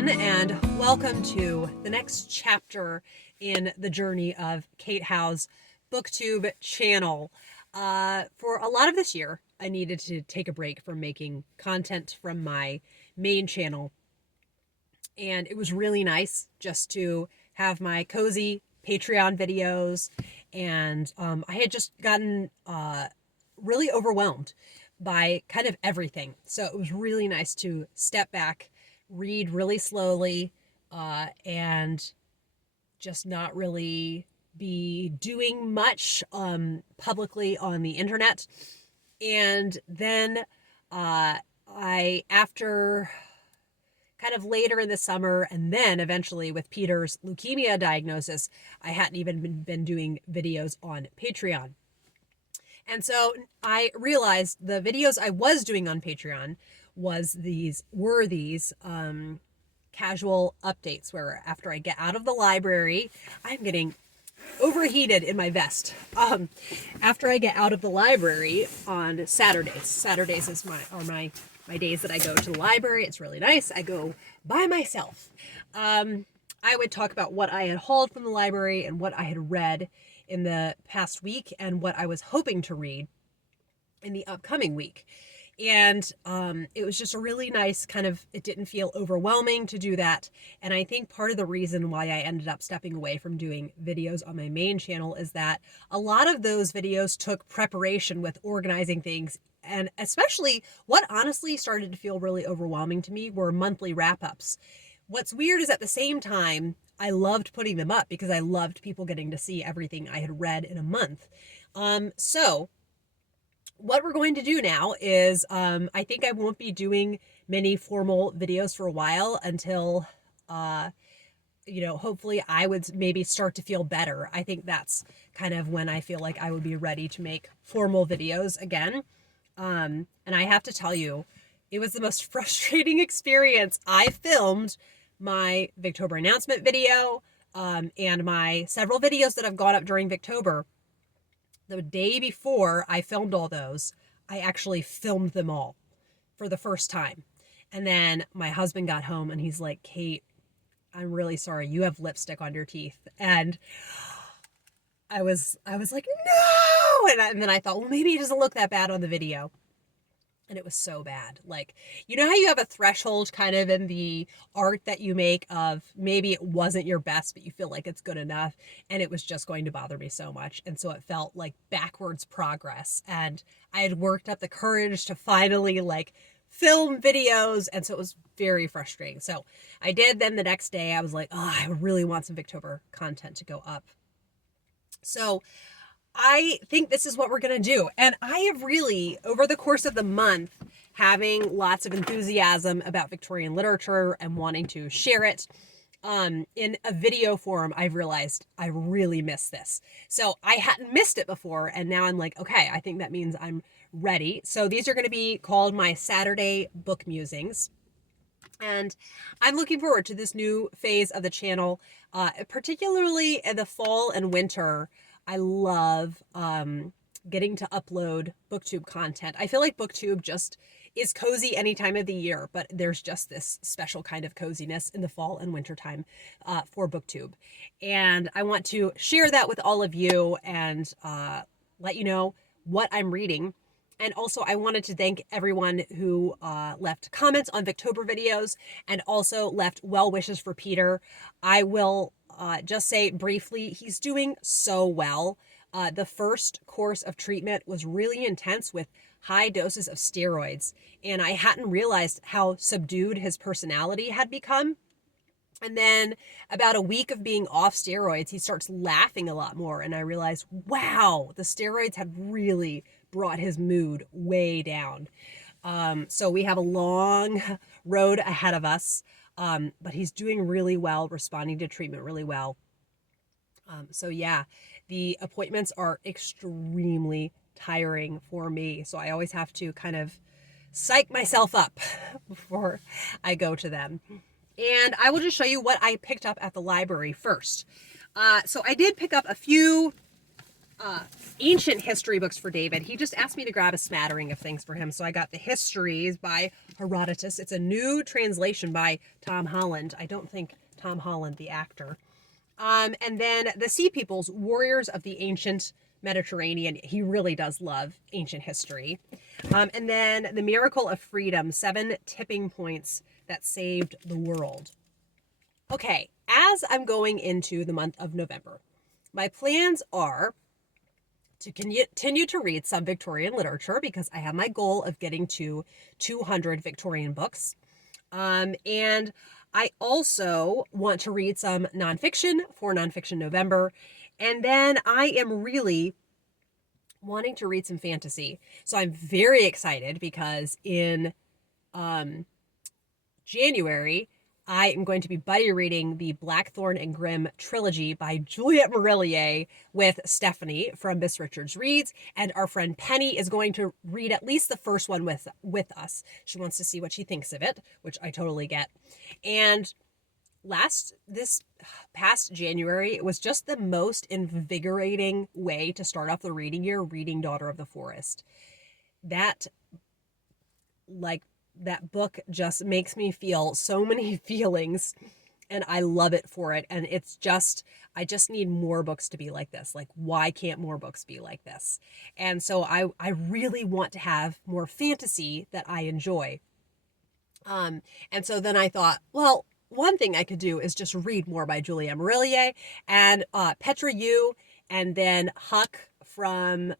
everyone, and welcome to the next chapter in the journey of Kate Howe's BookTube channel. For a lot of this year, I needed to take a break from making content from my main channel, and it was really nice just to have my cozy Patreon videos, and I had just gotten really overwhelmed by kind of everything. So it was really nice to step back, read really slowly, and just not really be doing much publicly on the internet. And then after kind of later in the summer, and then eventually with Peter's leukemia diagnosis, I hadn't even been doing videos on Patreon. And so I realized the videos I was doing on Patreon were these casual updates where after I get out of the library, I'm getting overheated in my vest. After I get out of the library on Saturdays are my days that I go to the library. It's really nice. I go by myself. I would talk about what I had hauled from the library and what I had read in the past week and what I was hoping to read in the upcoming week. And it was just a really nice it didn't feel overwhelming to do that. And I think part of the reason why I ended up stepping away from doing videos on my main channel is that a lot of those videos took preparation with organizing things. And especially what honestly started to feel really overwhelming to me were monthly wrap-ups. What's weird is at the same time, I loved putting them up because I loved people getting to see everything I had read in a month. So what we're going to do now is I think I won't be doing many formal videos for a while until, hopefully I would maybe start to feel better. I think that's kind of when I feel like I would be ready to make formal videos again. And I have to tell you, it was the most frustrating experience. I filmed my Victober announcement video and my several videos that have gone up during Victober. The day before I filmed all those, I actually filmed them all for the first time. And then my husband got home and he's like, Kate, I'm really sorry. You have lipstick on your teeth. And I was like, no. And then I thought, well, maybe it doesn't look that bad on the video. And it was so bad. Like, you know how you have a threshold kind of in the art that you make of maybe it wasn't your best, but you feel like it's good enough. And it was just going to bother me so much. And so it felt like backwards progress. And I had worked up the courage to finally film videos. And so it was very frustrating. So I did. Then the next day I was like, oh, I really want some Victober content to go up. So I think this is what we're going to do. And I have really, over the course of the month, having lots of enthusiasm about Victorian literature and wanting to share it in a video form, I've realized I really miss this. So I hadn't missed it before. And now I'm like, okay, I think that means I'm ready. So these are going to be called my Saturday book musings. And I'm looking forward to this new phase of the channel, particularly in the fall and winter. I love getting to upload BookTube content. I feel like BookTube just is cozy any time of the year, but there's just this special kind of coziness in the fall and winter time for BookTube. And I want to share that with all of you and let you know what I'm reading. And also I wanted to thank everyone who left comments on Victober videos and also left well wishes for Peter. I will just say briefly, he's doing so well. The first course of treatment was really intense with high doses of steroids, and I hadn't realized how subdued his personality had become. And then about a week of being off steroids, he starts laughing a lot more, and I realized, wow, the steroids had really brought his mood way down. So we have a long road ahead of us. But he's doing really well, responding to treatment really well. So yeah, the appointments are extremely tiring for me. So I always have to kind of psych myself up before I go to them. And I will just show you what I picked up at the library first. So I did pick up a few ancient history books for David. He just asked me to grab a smattering of things for him. So I got the Histories by Herodotus. It's a new translation by Tom Holland. I don't think Tom Holland, the actor. And then the Sea Peoples, Warriors of the Ancient Mediterranean. He really does love ancient history. And then The Miracle of Freedom, 7 Tipping Points That Saved the World. Okay, as I'm going into the month of November, my plans are to continue to read some Victorian literature because I have my goal of getting to 200 Victorian books. And I also want to read some nonfiction for Nonfiction November. And then I am really wanting to read some fantasy. So I'm very excited because in January, I am going to be buddy reading the Blackthorn and Grimm trilogy by Juliet Marillier with Stephanie from Miss Richards Reads. And our friend Penny is going to read at least the first one with us. She wants to see what she thinks of it, which I totally get. And this past January, it was just the most invigorating way to start off the reading year, reading Daughter of the Forest. That book just makes me feel so many feelings, and I love it for it. And it's just, I just need more books to be like this. Like, why can't more books be like this? And so I really want to have more fantasy that I enjoy. And so then I thought, well, one thing I could do is just read more by Juliet Marillier and Petra Yu, and then Huck from...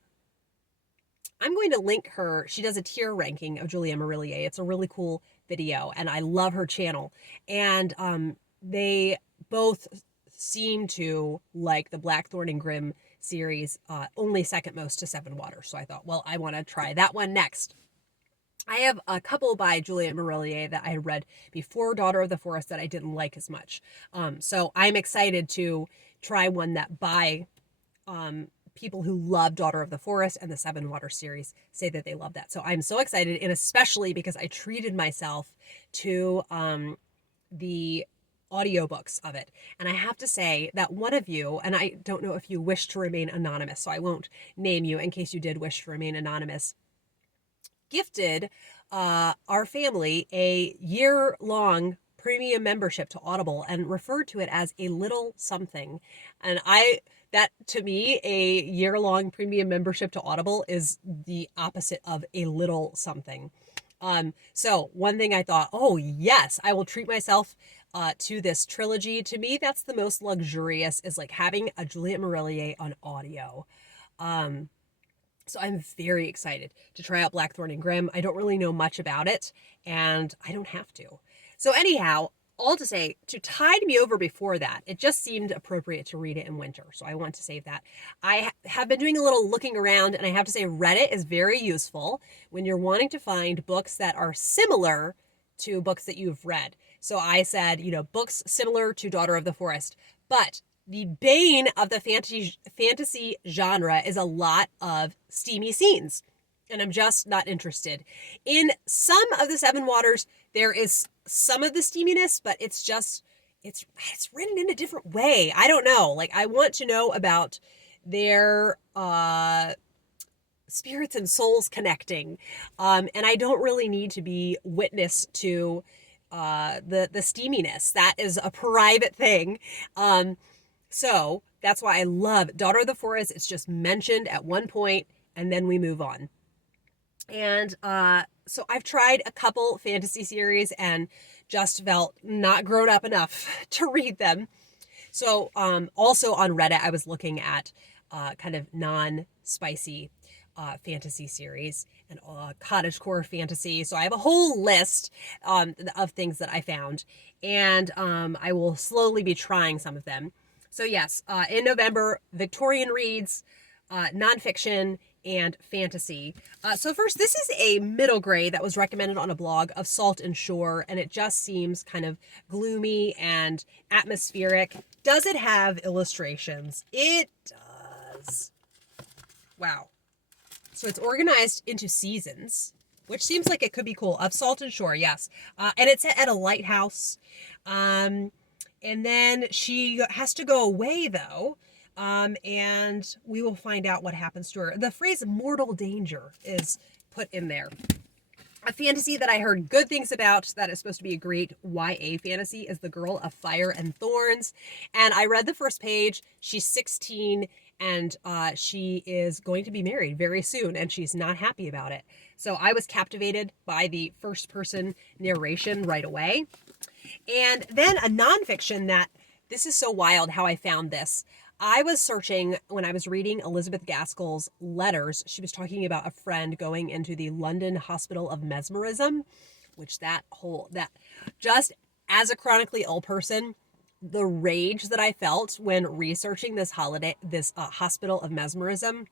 I'm going to link her. She does a tier ranking of Juliet Marillier. It's a really cool video, and I love her channel. And they both seem to like the Blackthorn and Grimm series, only second most to Seven Waters. So I thought, well, I want to try that one next. I have a couple by Juliet Marillier that I read before Daughter of the Forest that I didn't like as much. So I'm excited to try one that by people who love Daughter of the Forest and the Seven Waters series say that they love that. So I'm so excited, and especially because I treated myself to the audiobooks of it. And I have to say that one of you, and I don't know if you wish to remain anonymous, so I won't name you in case you did wish to remain anonymous, gifted our family a year-long premium membership to Audible and referred to it as a little something. And that to me, a year-long premium membership to Audible is the opposite of a little something. So one thing I thought, oh yes, I will treat myself to this trilogy. To me, that's the most luxurious, is like having a Juliet Marillier on audio. So I'm very excited to try out Blackthorn and Grimm. I don't really know much about it, and I don't have to. So anyhow, all to say, to tide me over before that, it just seemed appropriate to read it in winter. So I want to save that. I have been doing a little looking around, and I have to say Reddit is very useful when you're wanting to find books that are similar to books that you've read. So I said, books similar to Daughter of the Forest. But the bane of the fantasy genre is a lot of steamy scenes. And I'm just not interested. In some of the Seven Waters, there is some of the steaminess, but it's written in a different way. I don't know. Like, I want to know about their spirits and souls connecting. And I don't really need to be witness to the steaminess. That is a private thing. So that's why I love Daughter of the Forest. It's just mentioned at one point, and then we move on. And so I've tried a couple fantasy series and just felt not grown up enough to read them. So also on Reddit, I was looking at kind of non-spicy fantasy series and cottagecore fantasy. So I have a whole list of things that I found, and I will slowly be trying some of them. So yes, in November, Victorian reads, nonfiction, and fantasy. So first, this is a middle grade that was recommended on a blog of Salt and Shore, and it just seems kind of gloomy and atmospheric. Does it have illustrations? It does. Wow. So it's organized into seasons, which seems like it could be cool. Of Salt and Shore, yes. And it's at a lighthouse. And then she has to go away, though, And we will find out what happens to her. The phrase mortal danger is put in there. A fantasy that I heard good things about that is supposed to be a great YA fantasy is The Girl of Fire and Thorns. And I read the first page. She's 16 and she is going to be married very soon and she's not happy about it. So I was captivated by the first person narration right away. And then a nonfiction that, this is so wild how I found this. I was searching when I was reading Elizabeth Gaskell's letters. She was talking about a friend going into the London Hospital of Mesmerism, which that just as a chronically ill person, the rage that I felt when researching this Hospital of Mesmerism,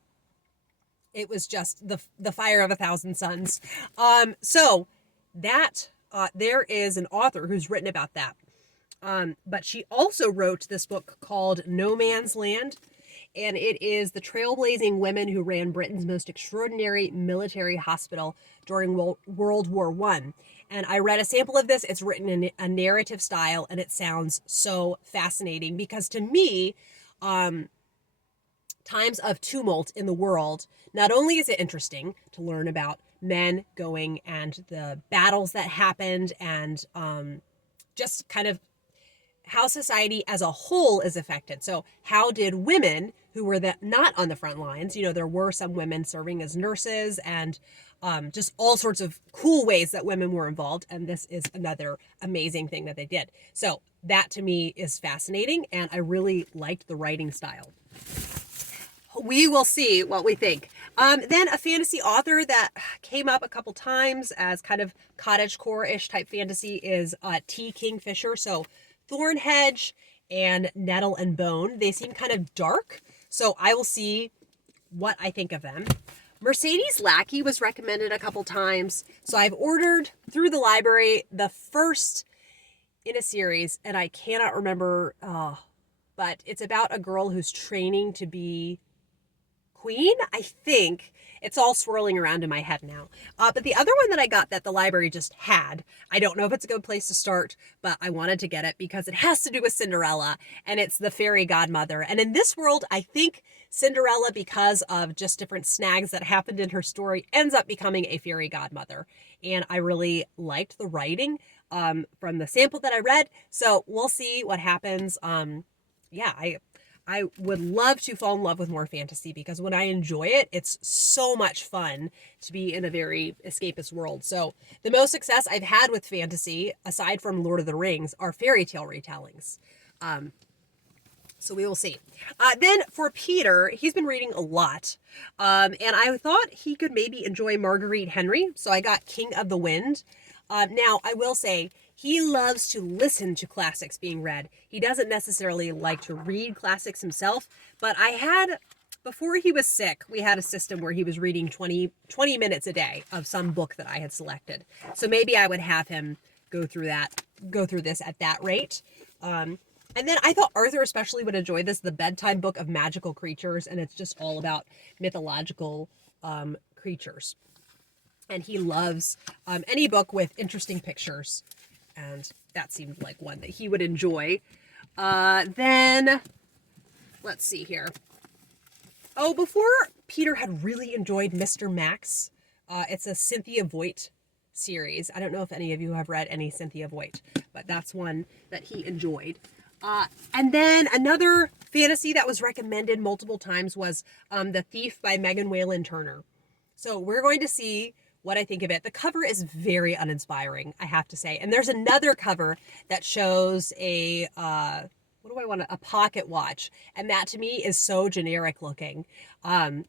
it was just the fire of 1,000 suns. So that there is an author who's written about that. But she also wrote this book called No Man's Land, and it is the trailblazing women who ran Britain's most extraordinary military hospital during World War I. And I read a sample of this. It's written in a narrative style, and it sounds so fascinating because to me, times of tumult in the world, not only is it interesting to learn about men going and the battles that happened and just kind of how society as a whole is affected. So how did women who were not on the front lines, there were some women serving as nurses and just all sorts of cool ways that women were involved. And this is another amazing thing that they did. So that to me is fascinating. And I really liked the writing style. We will see what we think. Then a fantasy author that came up a couple times as kind of cottagecore-ish type fantasy is T. Kingfisher. So Thorn, Hedge, and Nettle and Bone. They seem kind of dark, so I will see what I think of them. Mercedes Lackey was recommended a couple times, so I've ordered through the library the first in a series, and I cannot remember, but it's about a girl who's training to be queen, I think. It's all swirling around in my head now. But the other one that I got that the library just had, I don't know if it's a good place to start, but I wanted to get it because it has to do with Cinderella, and it's the fairy godmother. And in this world, I think Cinderella, because of just different snags that happened in her story, ends up becoming a fairy godmother. And I really liked the writing from the sample that I read. So we'll see what happens. I would love to fall in love with more fantasy because when I enjoy it, it's so much fun to be in a very escapist world. So the most success I've had with fantasy, aside from Lord of the Rings, are fairy tale retellings. So we will see. Then for Peter, he's been reading a lot. And I thought he could maybe enjoy Marguerite Henry. So I got King of the Wind. Now, I will say, he loves to listen to classics being read. He doesn't necessarily like to read classics himself, but before he was sick, we had a system where he was reading 20 minutes a day of some book that I had selected. So maybe I would have him go through this at that rate. And then I thought Arthur especially would enjoy this, the Bedtime book of magical creatures, and it's just all about mythological creatures. And he loves any book with interesting pictures. And that seemed like one that he would enjoy. Then, let's see here. Oh, before Peter had really enjoyed Mr. Max. It's a Cynthia Voigt series. I don't know if any of you have read any Cynthia Voigt, but that's one that he enjoyed. And then another fantasy that was recommended multiple times was The Thief by Megan Whalen Turner. So we're going to see what I think of it. The cover is very uninspiring, I have to say. And there's another cover that shows a pocket watch. And that to me is so generic looking.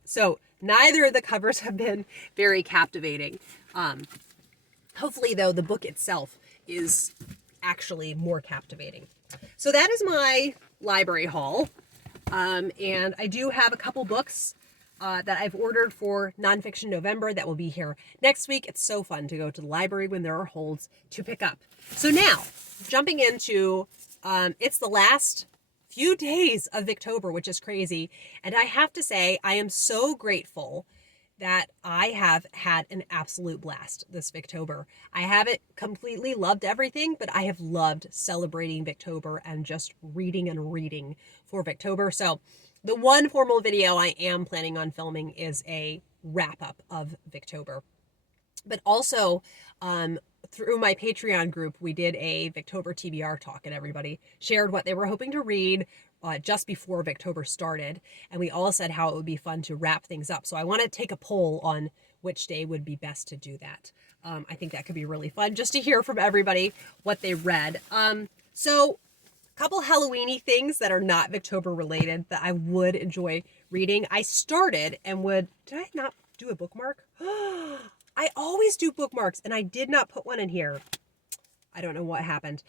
So neither of the covers have been very captivating. Hopefully, though, the book itself is actually more captivating. So that is my library haul. And I do have a couple books that I've ordered for Nonfiction November that will be here next week. It's so fun to go to the library when there are holds to pick up. So now, jumping into, it's the last few days of Victober, which is crazy. And I have to say, I am so grateful that I have had an absolute blast this Victober. I haven't completely loved everything, but I have loved celebrating Victober and just reading and reading for Victober. So the one formal video I am planning on filming is a wrap up of Victober. But also, through my Patreon group, we did a Victober TBR talk, and everybody shared what they were hoping to read just before Victober started. And we all said how it would be fun to wrap things up. So I want to take a poll on which day would be best to do that. I think that could be really fun just to hear from everybody what they read. So a couple Halloween-y things that are not Victober related that I would enjoy reading. I started and did I not do a bookmark? I always do bookmarks, and I did not put one in here. I don't know what happened.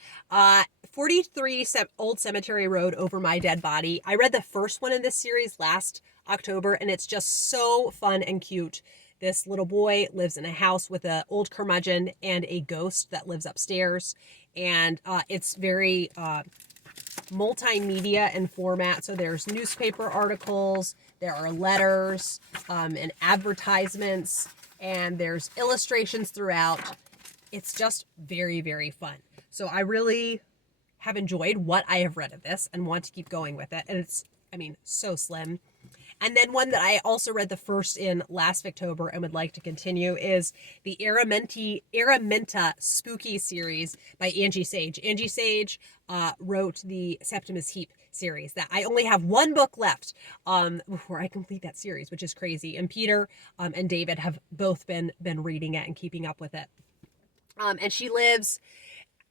43 Old Cemetery Road, Over My Dead Body. I read the first one in this series last October, and it's just so fun and cute. This little boy lives in a house with an old curmudgeon and a ghost that lives upstairs. And it's very multimedia in format. So there's newspaper articles, there are letters and advertisements, and there's illustrations throughout. It's just very, very fun. So I really have enjoyed what I have read of this and want to keep going with it. And it's, I mean, so slim. And then one that I also read the first in last October and would like to continue is the Araminta Spooky series by Angie Sage. Angie Sage wrote the Septimus Heap series that I only have one book left before I complete that series, which is crazy. And Peter and David have both been reading it and keeping up with it. And she lives,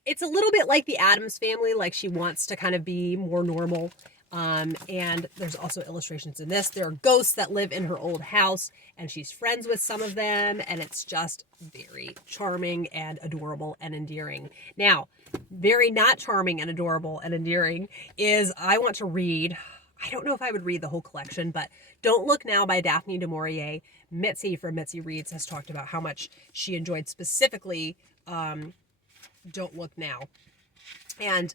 it's a little bit like the Addams Family, like she wants to kind of be more normal. And there's also illustrations in this. There are ghosts that live in her old house, and she's friends with some of them, and it's just very charming and adorable and endearing. Now, very not charming and adorable and endearing is I want to read, I don't know if I would read the whole collection, but Don't Look Now by Daphne du Maurier. Mitzi from Mitzi Reads has talked about how much she enjoyed specifically Don't Look Now. And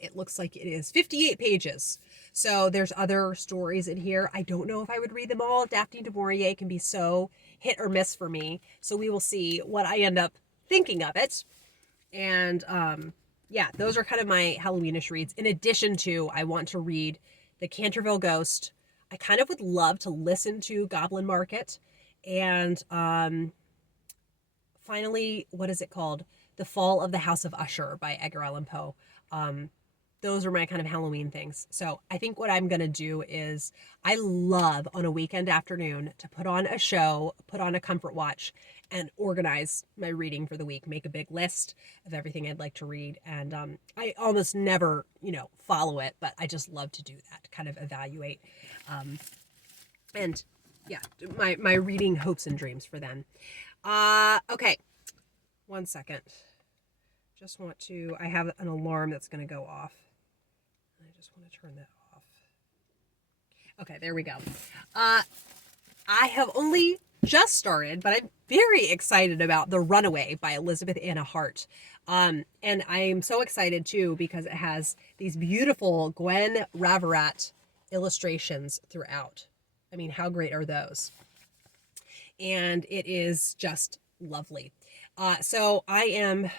it looks like it is 58 pages. So there's other stories in here. I don't know if I would read them all. Daphne du Maurier can be so hit or miss for me. So we will see what I end up thinking of it. And yeah, those are kind of my Halloweenish reads. In addition to, I want to read The Canterville Ghost. I kind of would love to listen to Goblin Market. And finally, what is it called? The Fall of the House of Usher by Edgar Allan Poe. Those are my kind of Halloween things. So I think what I'm going to do is I love on a weekend afternoon to put on a show, put on a comfort watch, and organize my reading for the week. Make a big list of everything I'd like to read. And I almost never, follow it, but I just love to do that, kind of evaluate. And yeah, my reading hopes and dreams for then. Okay. 1 second. Just want to, I have an alarm that's going to go off. I just want to turn that off. Okay, there we go. I have only just started, but I'm very excited about The Runaway by Elizabeth Anna Hart. And I am so excited too because it has these beautiful Gwen Raverat illustrations throughout. I mean, how great are those? And it is just lovely. So I am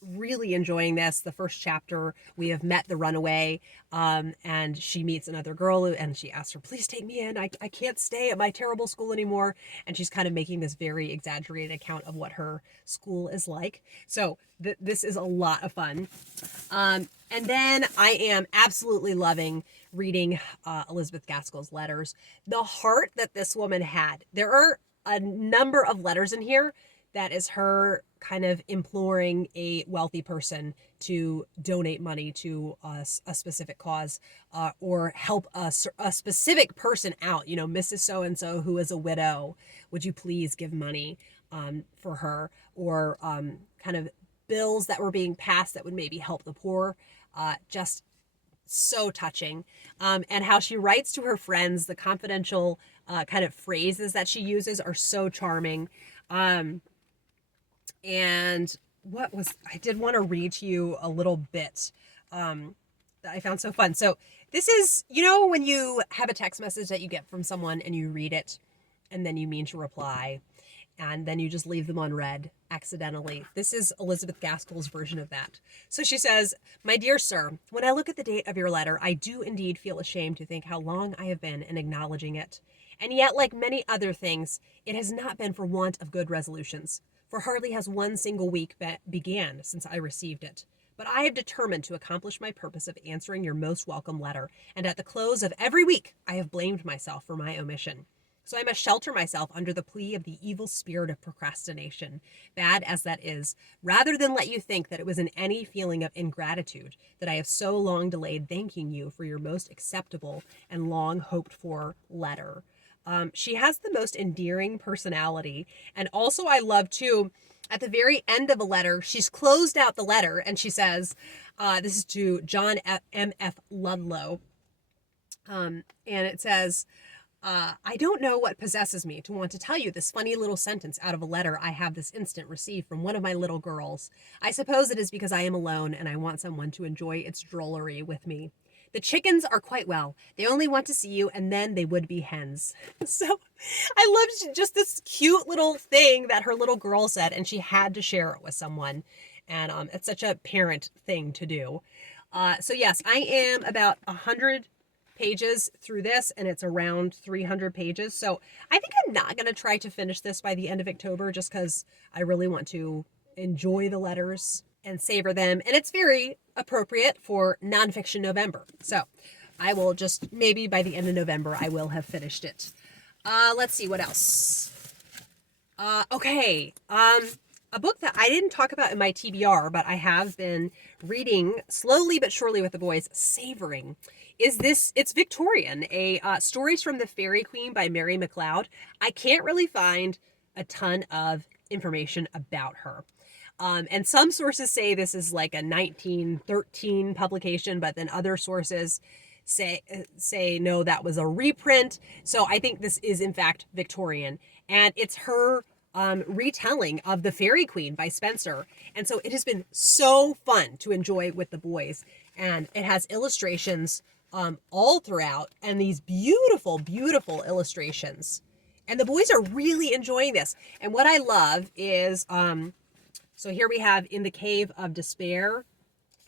really enjoying this. The first chapter, we have met the runaway, and she meets another girl, and she asks her, please take me in. I can't stay at my terrible school anymore. And she's kind of making this very exaggerated account of what her school is like. So this is a lot of fun. And then I am absolutely loving reading Elizabeth Gaskell's letters. The heart that this woman had. There are a number of letters in here that is her kind of imploring a wealthy person to donate money to a specific cause, or help a specific person out. Mrs. So-and-so who is a widow, would you please give money for her? Or kind of bills that were being passed that would maybe help the poor. Just so touching. And how she writes to her friends, the confidential kind of phrases that she uses are so charming. And I did want to read to you a little bit that I found so fun. So this is, when you have a text message that you get from someone and you read it and then you mean to reply and then you just leave them unread accidentally. This is Elizabeth Gaskell's version of that. So she says, "My dear sir, when I look at the date of your letter, I do indeed feel ashamed to think how long I have been in acknowledging it. And yet, like many other things, it has not been for want of good resolutions, for hardly has one single week began since I received it. But I have determined to accomplish my purpose of answering your most welcome letter, and at the close of every week I have blamed myself for my omission. So I must shelter myself under the plea of the evil spirit of procrastination, bad as that is, rather than let you think that it was in any feeling of ingratitude that I have so long delayed thanking you for your most acceptable and long hoped for letter." She has the most endearing personality. And also I love too, at the very end of a letter, she's closed out the letter and she says, this is to John M.F. Ludlow. And it says, "I don't know what possesses me to want to tell you this funny little sentence out of a letter I have this instant received from one of my little girls. I suppose it is because I am alone and I want someone to enjoy its drollery with me. The chickens are quite well. They only want to see you, and then they would be hens." So I loved just this cute little thing that her little girl said, and she had to share it with someone. And it's such a parent thing to do. So yes, I am about 100 pages through this, and it's around 300 pages. So I think I'm not going to try to finish this by the end of October, just because I really want to enjoy the letters and savor them. And it's very appropriate for nonfiction November. So I will just, maybe by the end of November, I will have finished it. Let's see what else. Okay. A book that I didn't talk about in my TBR, but I have been reading slowly but surely with the boys, savoring, it's Victorian, Stories from the Fairy Queen by Mary McLeod. I can't really find a ton of information about her. And some sources say this is like a 1913 publication, but then other sources say no, that was a reprint. So I think this is in fact Victorian, and it's her retelling of The Fairy Queen by Spenser. And so it has been so fun to enjoy with the boys, and it has illustrations all throughout, and these beautiful, beautiful illustrations. And the boys are really enjoying this. And what I love is, so here we have In the Cave of Despair,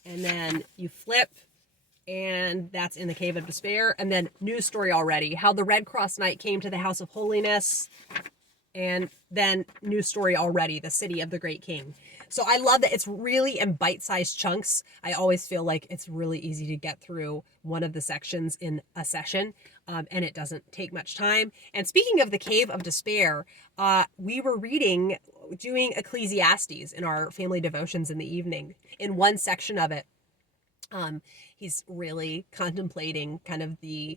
and then you flip, and that's In the Cave of Despair. And then New Story Already, How the Red Cross Knight Came to the House of Holiness. And then New Story Already, The City of the Great King. So I love that it's really in bite-sized chunks. I always feel like it's really easy to get through one of the sections in a session, and it doesn't take much time. And speaking of The Cave of Despair, we were doing Ecclesiastes in our family devotions in the evening. In one section of it, he's really contemplating kind of the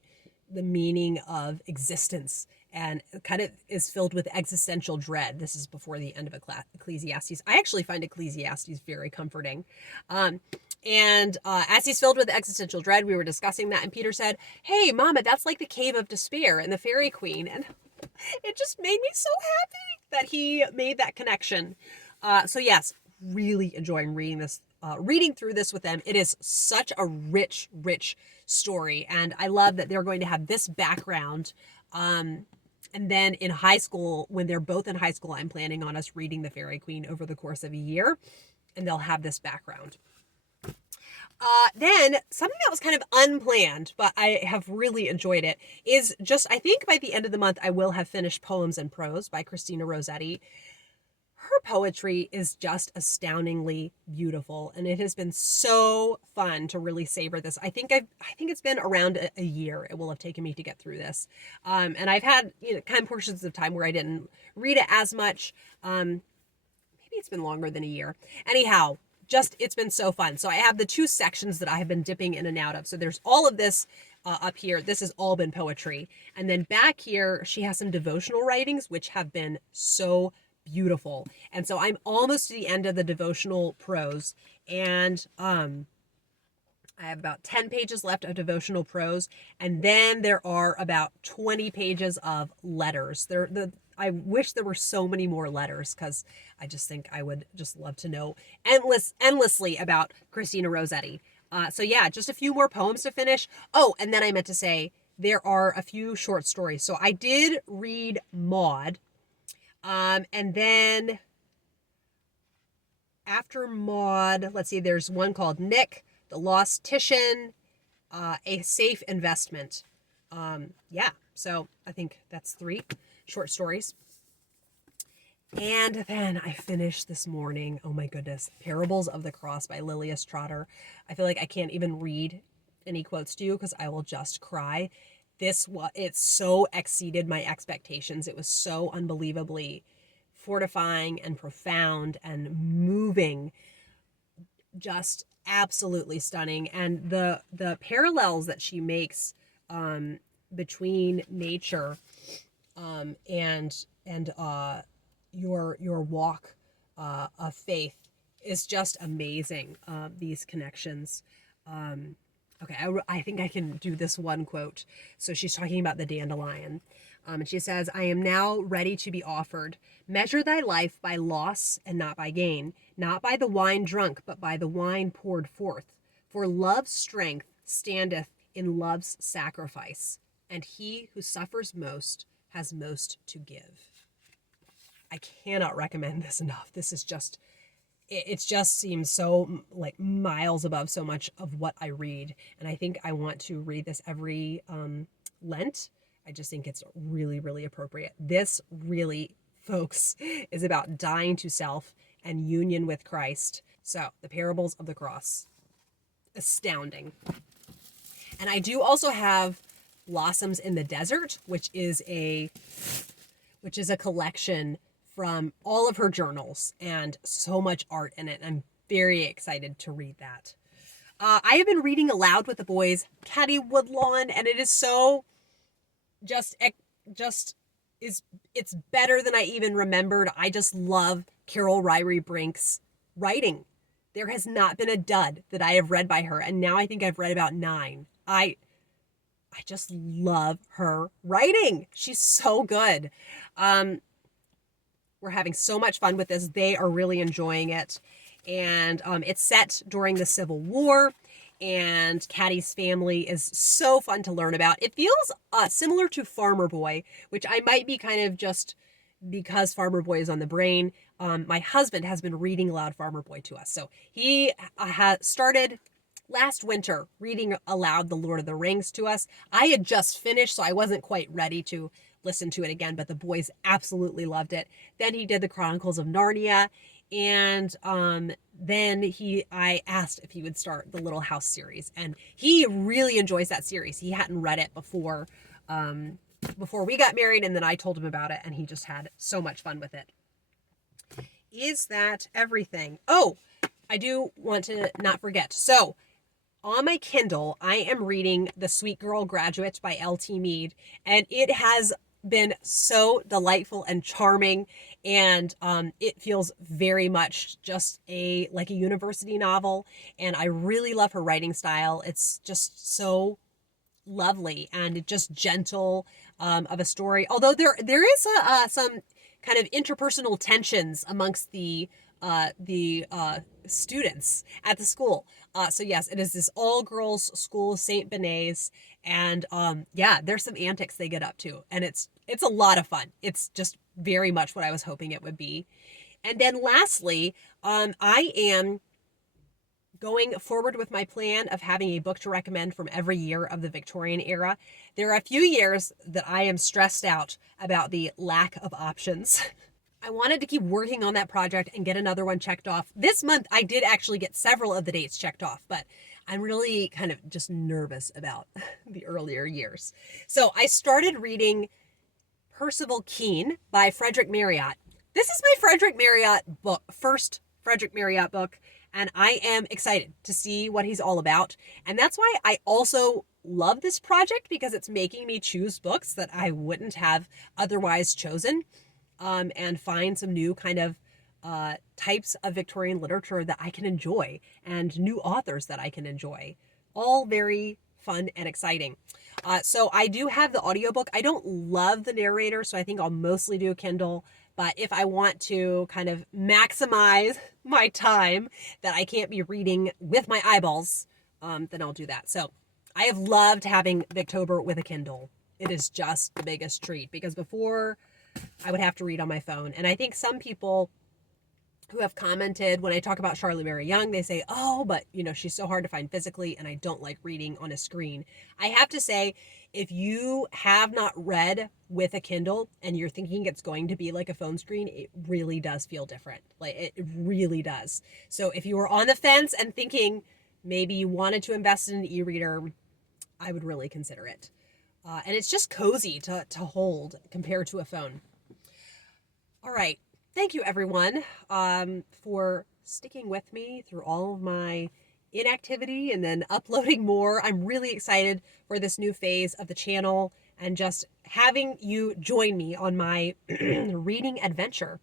meaning of existence, and kind of is filled with existential dread. This is before the end of Ecclesiastes. I actually find Ecclesiastes very comforting. And as he's filled with existential dread, we were discussing that, and Peter said, "Hey, Mama, that's like the Cave of Despair and the Fairy Queen." And it just made me so happy that he made that connection. So yes, really enjoying reading this, reading through this with them. It is such a rich, rich story, and I love that they're going to have this background. And then in high school, when they're both in high school, I'm planning on us reading The Fairy Queen over the course of a year, and they'll have this background. Then something that was kind of unplanned, but I have really enjoyed it, is just, I think by the end of the month, I will have finished Poems and Prose by Christina Rossetti. Her poetry is just astoundingly beautiful, and it has been so fun to really savor this. I think it's been around a year it will have taken me to get through this. And I've had, kind of portions of time where I didn't read it as much. Maybe it's been longer than a year. Anyhow, it's been so fun. So I have the two sections that I have been dipping in and out of. So there's all of this up here. This has all been poetry. And then back here, she has some devotional writings, which have been so beautiful. And so I'm almost to the end of the devotional prose, and I have about 10 pages left of devotional prose, and then there are about 20 pages of letters. I wish there were so many more letters, because I just think I would just love to know endlessly about Christina Rossetti. So yeah, just a few more poems to finish. Oh, and then I meant to say there are a few short stories. So I did read Maud. And then after Maud, let's see, there's one called Nick, The Lost Titian, A Safe Investment. Yeah, so I think that's 3 short stories. And then I finished this morning, oh my goodness, Parables of the Cross by Lilias Trotter. I feel like I can't even read any quotes to you because I will just cry. It so exceeded my expectations. It was so unbelievably fortifying and profound and moving, just absolutely stunning. And the parallels that she makes between nature and your walk of faith is just amazing. These connections. Okay, I think I can do this one quote. So she's talking about the dandelion. And she says, I am now ready to be offered. Measure thy life by loss and not by gain, not by the wine drunk, but by the wine poured forth. For love's strength standeth in love's sacrifice, and he who suffers most has most to give. I cannot recommend this enough. This is just, it just seems so like miles above so much of what I read. And I think I want to read this every Lent. I just think it's really, really appropriate. This really, folks, is about dying to self and union with Christ. So, the Parables of the Cross. Astounding. And I do also have Blossoms in the Desert, which is a collection from all of her journals and so much art in it. I'm very excited to read that. I have been reading aloud with the boys, Caddie, Woodlawn, and it is so it's better than I even remembered. I just love Carol Ryrie Brink's writing. There has not been a dud that I have read by her, and now I think I've read about 9. I just love her writing. She's so good. We're having so much fun with this. They are really enjoying it. And it's set during the Civil War. And Caddie's family is so fun to learn about. It feels similar to Farmer Boy, which I might be kind of just because Farmer Boy is on the brain. My husband has been reading aloud Farmer Boy to us. So he has started last winter reading aloud The Lord of the Rings to us. I had just finished, so I wasn't quite ready to listen to it again, but the boys absolutely loved it. Then he did the Chronicles of Narnia, and then I asked if he would start the Little House series, and he really enjoys that series. He hadn't read it before we got married, and then I told him about it, and he just had so much fun with it. Is that everything? Oh, I do want to not forget. So on my Kindle, I am reading The Sweet Girl Graduate by L.T. Mead, and it has been so delightful and charming, and it feels very much just like a university novel, and I really love her writing style. It's just so lovely and just gentle of a story, although there is some kind of interpersonal tensions amongst the students at the school. So yes, it is this all-girls school, St. Benet's, and yeah, there's some antics they get up to, and it's a lot of fun. It's just very much what I was hoping it would be. And then lastly, I am going forward with my plan of having a book to recommend from every year of the Victorian era. There are a few years that I am stressed out about the lack of options. I wanted to keep working on that project and get another one checked off. This month, I did actually get several of the dates checked off, but I'm really kind of just nervous about the earlier years. So I started reading Percival Keene by Frederick Marryat. This is my Frederick Marryat book, first Frederick Marryat book, and I am excited to see what he's all about. And that's why I also love this project, because it's making me choose books that I wouldn't have otherwise chosen. And find some new kind of types of Victorian literature that I can enjoy, and new authors that I can enjoy. All very fun and exciting. So I do have the audiobook. I don't love the narrator, so I think I'll mostly do a Kindle. But if I want to kind of maximize my time that I can't be reading with my eyeballs, then I'll do that. So I have loved having Victober with a Kindle. It is just the biggest treat, because before I would have to read on my phone. And I think some people who have commented when I talk about Charlotte Mary Young, they say, oh, but you know, she's so hard to find physically and I don't like reading on a screen. I have to say, if you have not read with a Kindle and you're thinking it's going to be like a phone screen, it really does feel different. Like it really does. So if you were on the fence and thinking maybe you wanted to invest in an e-reader, I would really consider it. And it's just cozy to hold compared to a phone. All right. Thank you, everyone, for sticking with me through all of my inactivity and then uploading more. I'm really excited for this new phase of the channel and just having you join me on my reading adventure.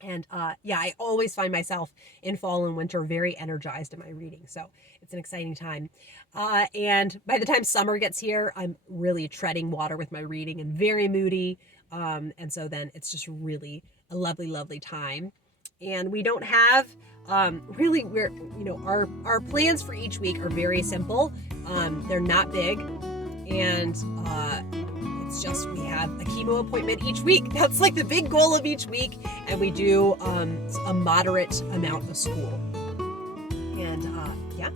And yeah, I always find myself in fall and winter very energized in my reading. So it's an exciting time. And by the time summer gets here, I'm really treading water with my reading and very moody. And so then it's just really a lovely, lovely time. And we don't have really, our plans for each week are very simple. They're not big. And it's just we have a chemo appointment each week. That's like the big goal of each week. And we do a moderate amount of school. And yeah,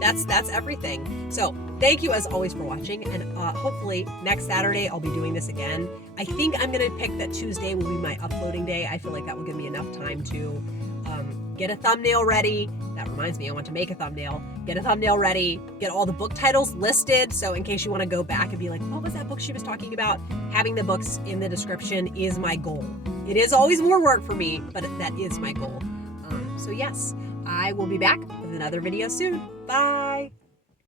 that's everything. So thank you as always for watching. And hopefully next Saturday I'll be doing this again. I think I'm going to pick that Tuesday will be my uploading day. I feel like that will give me enough time to get a thumbnail ready. That reminds me, I want to make a thumbnail. Get a thumbnail ready, get all the book titles listed. So in case you want to go back and be like, what was that book she was talking about? Having the books in the description is my goal. It is always more work for me, but that is my goal. So yes, I will be back with another video soon. Bye.